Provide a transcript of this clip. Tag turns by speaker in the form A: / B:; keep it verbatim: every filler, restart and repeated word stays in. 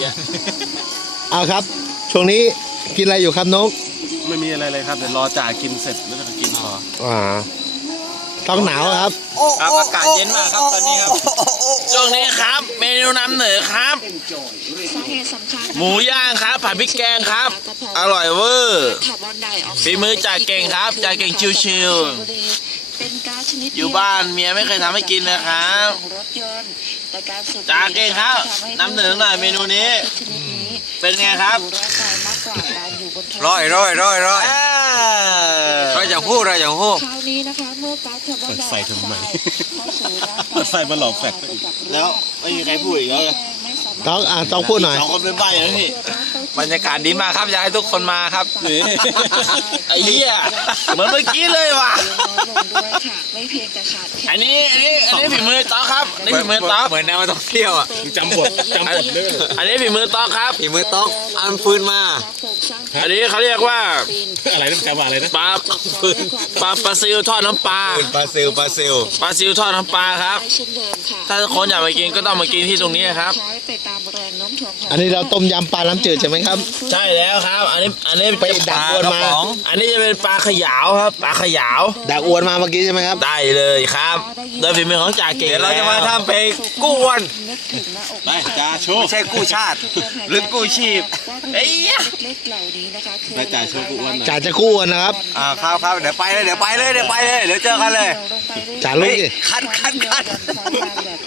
A: กี้
B: เอาครับช่วงนี้กินอะไรอยู่ครับนก
C: ไม่มีอะไรเลยครับเดี๋ยวรอจ่ากินเสร็จแล้วจะกินพอ
B: อ่าต้องหนาวครับ
A: ครับอากาศเย็นมากครับตอนนี้ครับช่วงนี้ครับ เมนูนำเหนือครับ
D: สาเหตุสำคัญ
A: หมูย่างครับผัดพริกแกงครับ อร่อยเวอร์
D: คาร์บอนไดออกไซด์
A: ฝีมือจ่าเก่งครับจ่าเก่งชิวๆ
D: เป็นก๊าซชนิด
A: อยู่บ้านเมียไม่เคยทำให้กินนะครับ
D: ของรถยนต์แต่การสูบ
A: จ่าเก่งครับนำเหนือหน่อยเมนูนี้
D: ชนิดนี้
A: เป็นไงครับ
D: อยู่ร่างกายมากกว่าการอยู่บนท้อง
E: ร้อยร้อยร้อยร้อย
A: อ่า
E: ร้อยอย่างหู้ร้อยอย่างหู้
D: คราวนี้นะคะเมื่อก๊าซคาร์บอนไดออกไซด์เข้าสู่ร่างกาย
C: เปิดไฟมาหลอกแฟก
A: แล้วไม่มีใครพูดอีกแล้วเลย
B: ต้องอ่าต้องพูดหน่อย
A: สองคนเป็นใบ้แล้วพี่
E: บรรยากาศดีมากครับอยากให้ทุกคนมาครับ
C: นี่
A: ไอ้เหี้ยเหมือนเมื่อกี้เลยว่ะ
D: น้อยลงด้วยค่ะไม่เพียงแต่ขาดแคล
A: อันนี้อันนี้อันนี้ฝีมือต๊อกครับอันนี้ฝีมือต๊อก
E: เหมือนแนวท่องเที่ยวอ่ะ
C: จำบทจำบทเลย
A: อันนี้ฝีมือต๊อกครับ
E: ฝีมือต๊อกอันฟืนมา
A: อันนี้เขาเรียกว่า
C: อะไรนะจำว่าอะไรนะ
A: ปลาปลาปลาซิวทอดน้ำปลา
E: ปลาซิลปลาซิล
A: ปลาซิวทอดน้ำปลาครับ
D: ได้เช่นเดิมค่ะ
A: ถ้าคนอยากไปกินก็ต้องมากินที่ตรงนี้ครับ
D: คล้อยไปตามแรงโน้มถ่วงของ
B: อันนี้เราต้มยำปลาน้ำจืดใช่ไหมครับ
A: ใช่แล้วครับ อันนี้อันนี้
B: ไปดักอวนมา
A: อันนี้จะเป็นปลาขยาวครับ ปลาขยาว
B: ดักอวนมาเมื่อกี้ใช่ไหมครับ
A: ได้เลยครับ โดยฝีมือของจ่าเก่ง
E: เดี๋ยวเราจะมาทำเพลงกู้วัน
D: นึกถึงหน้าอก
C: ไปจ่าโชว์
E: ไม่ใช่กู้ชาติ
A: หรือกู้ชีพเอ้ย
D: เล็กๆเหล่านี้นะคะคือ
C: ไปจ่าโชว์กูอ้วนหน่อย
B: จ่าจะกู้กันนะครับ
E: อ่าครับครับเดี๋ยวไปเลยเดี๋ยวไปเลยเดี๋ยวไปเลยเดี๋ยวเจอกันเลย
B: จ่าลุกดิ
E: คัดคัดคัด
D: ความดันแบบ